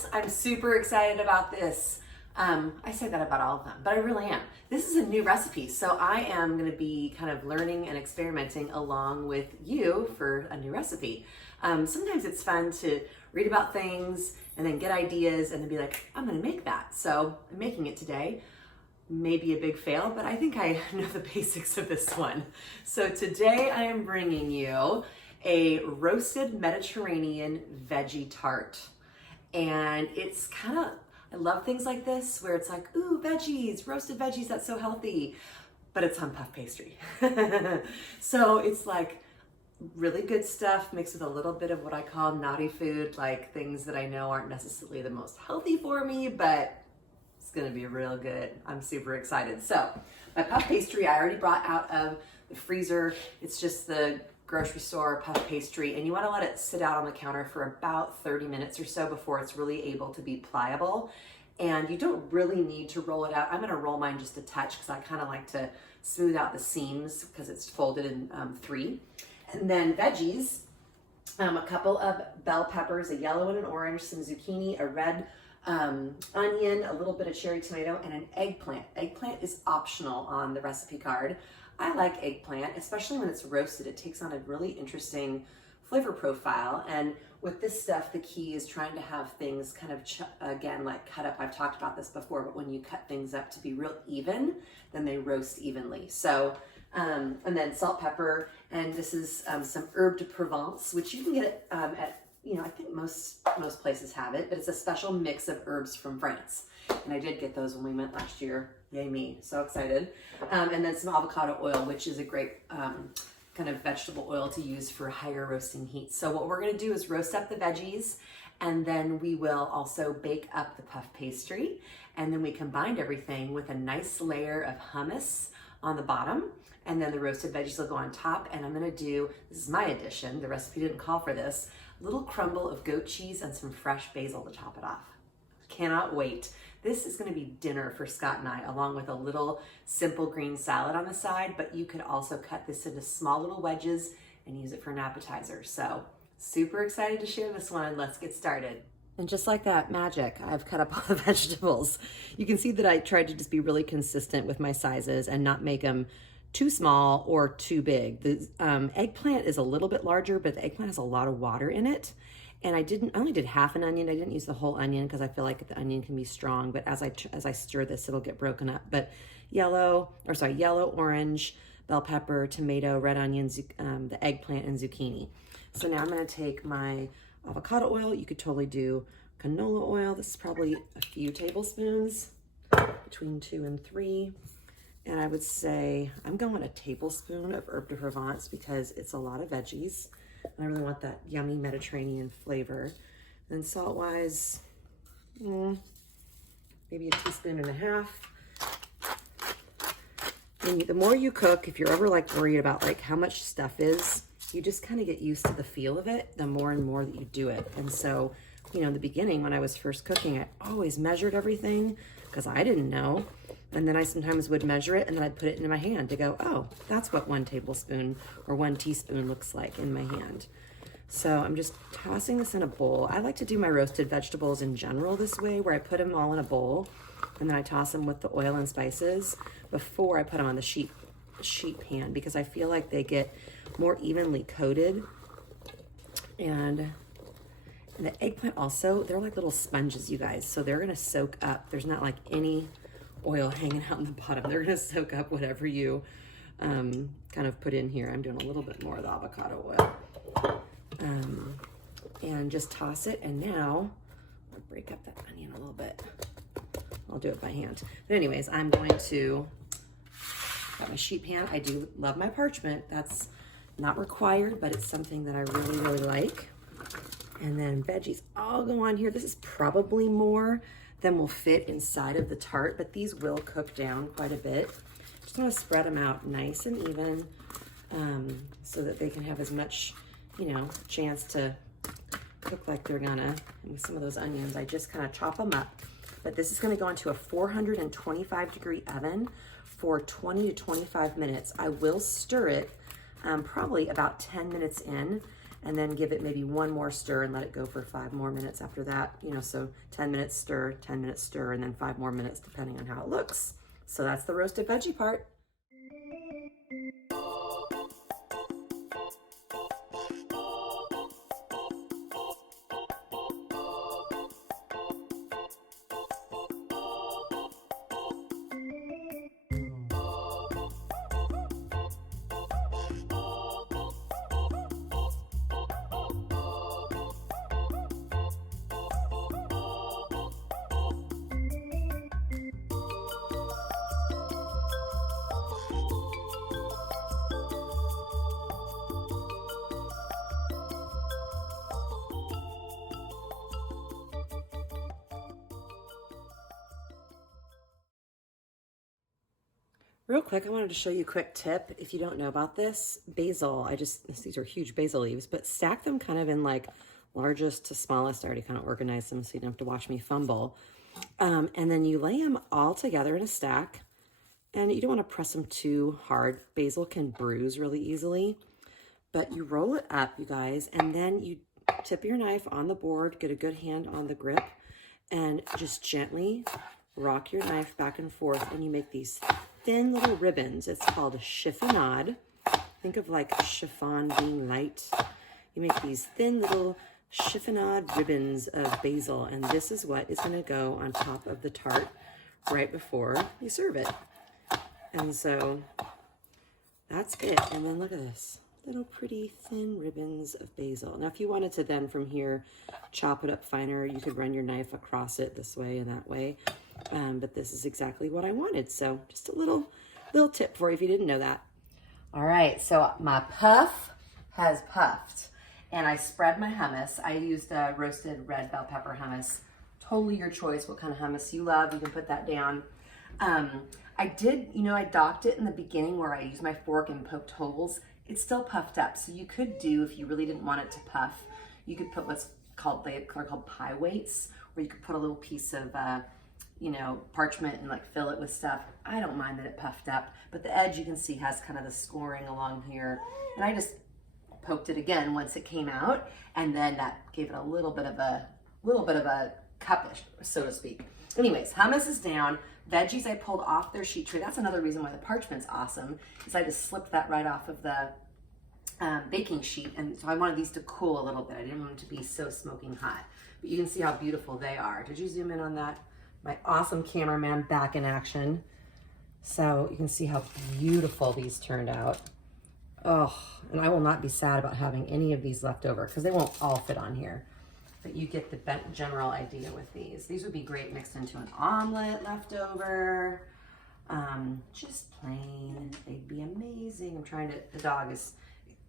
hummus. I'm super excited about this. I say that about all of them, but I really am. This is a new recipe, so I am gonna be kind of learning and experimenting along with you for a new recipe. Sometimes it's fun to read about things and then get ideas and then be like, I'm gonna make that. So I'm making it today. Maybe a big fail, but I think I know the basics of this one. So today I am bringing you a roasted Mediterranean veggie tart. And it's kind of, I love things like this where it's like, ooh, veggies, roasted veggies, that's so healthy. But it's on puff pastry. So it's like really good stuff mixed with a little bit of what I call naughty food, like things that I know aren't necessarily the most healthy for me, but it's gonna be real good. I'm super excited. So my puff pastry, I already brought out of the freezer. It's just the grocery store puff pastry, and you wanna let it sit out on the counter for about 30 minutes or so before it's really able to be pliable. And you don't really need to roll it out. I'm gonna roll mine just a touch because I kind of like to smooth out the seams because it's folded in 3. And then veggies, a couple of bell peppers, a yellow and an orange, some zucchini, a red onion, a little bit of cherry tomato, and an eggplant. Eggplant is optional on the recipe card. I like eggplant, especially when it's roasted. It takes on a really interesting flavor profile. And with this stuff, the key is trying to have things kind of, again, like cut up. I've talked about this before, but when you cut things up to be real even, then they roast evenly. So, and then salt, pepper, and this is some herb de Provence, which you can get at, you know, I think most places have it, but it's a special mix of herbs from France. And I did get those when we went last year. Yay me, so excited. And then some avocado oil, which is a great kind of vegetable oil to use for higher roasting heat. So what we're gonna do is roast up the veggies, and then we will also bake up the puff pastry. And then we combined everything with a nice layer of hummus on the bottom. And then the roasted veggies will go on top. And I'm gonna do, this is my addition, the recipe didn't call for this, a little crumble of goat cheese and some fresh basil to top it off. Cannot wait. This is gonna be dinner for Scott and I, along with a little simple green salad on the side, but you could also cut this into small little wedges and use it for an appetizer. So super excited to share this one. Let's get started. And just like that, magic, I've cut up all the vegetables. You can see that I tried to just be really consistent with my sizes and not make them too small or too big. The eggplant is a little bit larger, but the eggplant has a lot of water in it. And I only did half an onion. I didn't use the whole onion because I feel like the onion can be strong, but as I stir this, it'll get broken up. But yellow, orange, bell pepper, tomato, red onions, the eggplant, and zucchini. So now I'm gonna take my avocado oil. You could totally do canola oil. This is probably a few tablespoons, between 2 and 3. And I would say I'm going a tablespoon of herb de Provence because it's a lot of veggies. And I really want that yummy Mediterranean flavor. And salt-wise, maybe a teaspoon and a half. And the more you cook, if you're ever like worried about like how much stuff is, you just kind of get used to the feel of it the more and more that you do it. And so, you know, in the beginning when I was first cooking, I always measured everything because I didn't know. And then I sometimes would measure it and then I'd put it into my hand to go, oh, that's what 1 tablespoon or 1 teaspoon looks like in my hand. So I'm just tossing this in a bowl. I like to do my roasted vegetables in general this way, where I put them all in a bowl and then I toss them with the oil and spices before I put them on the sheet pan, because I feel like they get more evenly coated. And the eggplant also, they're like little sponges, you guys. So they're gonna soak up. There's not like any oil hanging out in the bottom. They're gonna soak up whatever you kind of put in here. I'm doing a little bit more of the avocado oil. And just toss it. And now I'll break up that onion a little bit. I'll do it by hand. But anyways, I'm going to got my sheet pan. I do love my parchment. That's not required, but it's something that I really, really like. And then veggies all go on here. This is probably more than will fit inside of the tart, but these will cook down quite a bit. Just want to spread them out nice and even so that they can have as much, you know, chance to cook like they're gonna. And with some of those onions, I just kind of chop them up. But this is gonna go into a 425-degree oven for 20 to 25 minutes. I will stir it probably about 10 minutes in, and then give it maybe one more stir and let it go for 5 more minutes after that. You know, so 10 minutes stir, 10 minutes stir, and then 5 more minutes depending on how it looks. So that's the roasted veggie part. Real quick, I wanted to show you a quick tip. If you don't know about this, basil, these are huge basil leaves, but stack them kind of in like largest to smallest. I already kind of organized them so you don't have to watch me fumble. And then you lay them all together in a stack, and you don't want to press them too hard. Basil can bruise really easily, but you roll it up, you guys, and then you tip your knife on the board, get a good hand on the grip, and just gently rock your knife back and forth, and you make these thin little ribbons. It's called a chiffonade. Think of like chiffon being light. You make these thin little chiffonade ribbons of basil, and this is what is going to go on top of the tart right before you serve it. And so that's it. And then look at this, little pretty thin ribbons of basil. Now, if you wanted to then from here chop it up finer, you could run your knife across it this way and that way. But this is exactly what I wanted. So just a little tip for you if you didn't know that. All right, so my puff has puffed, and I spread my hummus. I used roasted red bell pepper hummus. Totally your choice, what kind of hummus you love. You can put that down. I did, I docked it in the beginning where I used my fork and poked holes. It's still puffed up, so you could do, if you really didn't want it to puff, you could put what's called, they're called pie weights, where you could put a little piece of parchment and like fill it with stuff. I don't mind that it puffed up, but the edge you can see has kind of the scoring along here. And I just poked it again once it came out, and then that gave it a little bit of a cupish, so to speak. Anyways, hummus is down. Veggies I pulled off their sheet tray. That's another reason why the parchment's awesome, is I just slipped that right off of the baking sheet, and so I wanted these to cool a little bit. I didn't want them to be so smoking hot. But you can see how beautiful they are. Did you zoom in on that? My awesome cameraman back in action. So you can see how beautiful these turned out. Oh, and I will not be sad about having any of these left over because they won't all fit on here. But you get the general idea with these. These would be great mixed into an omelet left over. Just plain, they'd be amazing. I'm trying to, the dog is,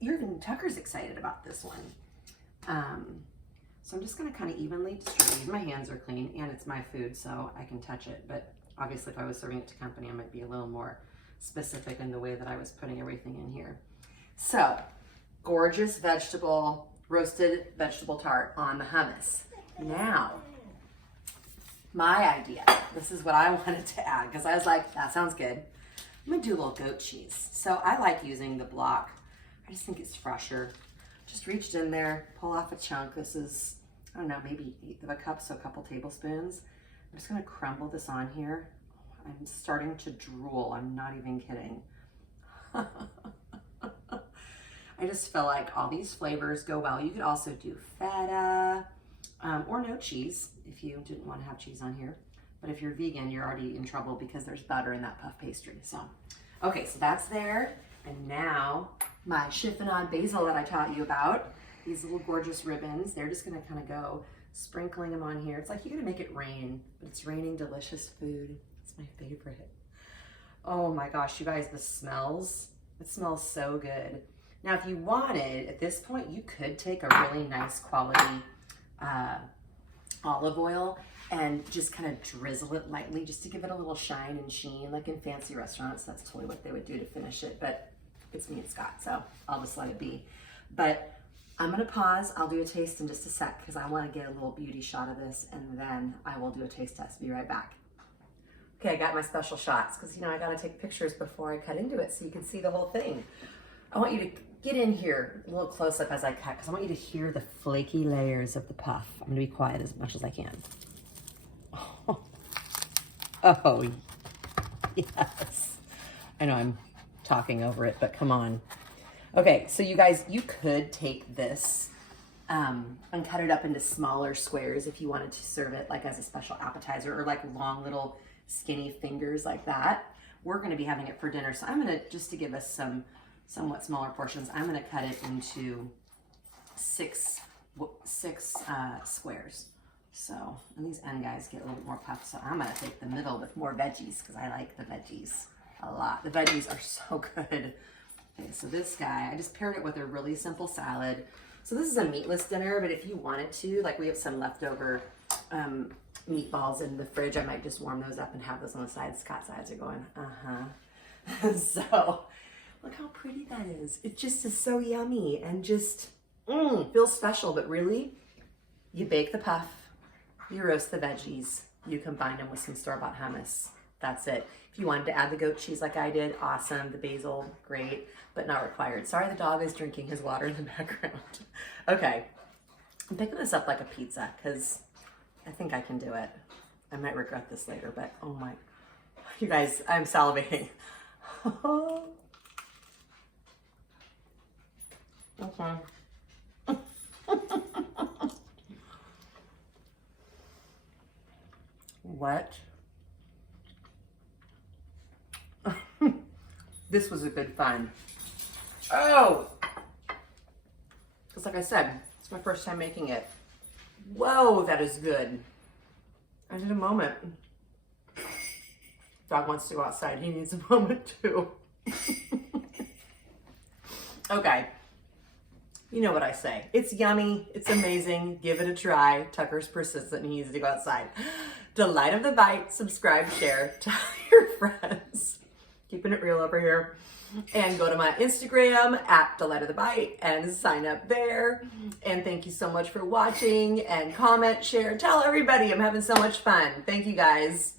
even Tucker's excited about this one. So I'm just gonna kind of evenly distribute. My hands are clean and it's my food, so I can touch it. But obviously if I was serving it to company, I might be a little more specific in the way that I was putting everything in here. So, gorgeous roasted vegetable tart on the hummus. Now, my idea, this is what I wanted to add, because I was like, that sounds good. I'm gonna do a little goat cheese. So I like using the block. I just think it's fresher. Just reached in there, pull off a chunk. This is, I don't know, maybe 1/8 of a cup, so a couple tablespoons. I'm just gonna crumble this on here. I'm starting to drool, I'm not even kidding. I just feel like all these flavors go well. You could also do feta or no cheese if you didn't want to have cheese on here. But if you're vegan, you're already in trouble because there's butter in that puff pastry. So, okay, so that's there. And now my chiffonade basil that I taught you about, these little gorgeous ribbons, they're just gonna kind of go sprinkling them on here. It's like you're gonna make it rain, but it's raining delicious food. It's my favorite. Oh my gosh, you guys, the smells, it smells so good. Now, if you wanted, at this point, you could take a really nice quality olive oil and just kind of drizzle it lightly just to give it a little shine and sheen, like in fancy restaurants. That's totally what they would do to finish it, but it's me and Scott, so I'll just let it be. But I'm gonna pause. I'll do a taste in just a sec because I wanna get a little beauty shot of this, and then I will do a taste test. Be right back. Okay, I got my special shots because, I gotta take pictures before I cut into it so you can see the whole thing. I want you to get in here a little close up as I cut because I want you to hear the flaky layers of the puff. I'm gonna be quiet as much as I can. Oh, yes. I know I'm talking over it, but come on. Okay, so you guys, you could take this and cut it up into smaller squares if you wanted to serve it like as a special appetizer or like long little skinny fingers like that. We're gonna be having it for dinner, so I'm gonna, just to give us some somewhat smaller portions, I'm gonna cut it into six squares. So, and these end guys get a little bit more puffed, so I'm gonna take the middle with more veggies because I like the veggies a lot. The veggies are so good. Okay, so this guy, I just paired it with a really simple salad. So this is a meatless dinner, but if you wanted to, like we have some leftover meatballs in the fridge, I might just warm those up and have those on the side. Scott's eyes are going, So, look how pretty that is. It just is so yummy and just feels special, but really, you bake the puff, you roast the veggies, you combine them with some store-bought hummus. That's it. If you wanted to add the goat cheese like I did, awesome. The basil, great, but not required. Sorry, the dog is drinking his water in the background. Okay, I'm picking this up like a pizza because I think I can do it. I might regret this later, but oh my, you guys, I'm salivating. Okay. What? This was a good fun. Oh! Because like I said, it's my first time making it. Whoa, that is good. I need a moment. Dog wants to go outside. He needs a moment too. Okay. You know what I say. It's yummy. It's amazing. Give it a try. Tucker's persistent and he needs to go outside. Delight of the Bite. Subscribe, share, tell your friends. Keeping it real over here. And go to my Instagram at Delight of the Bite and sign up there. And thank you so much for watching, and comment, share, tell everybody. I'm having so much fun. Thank you guys.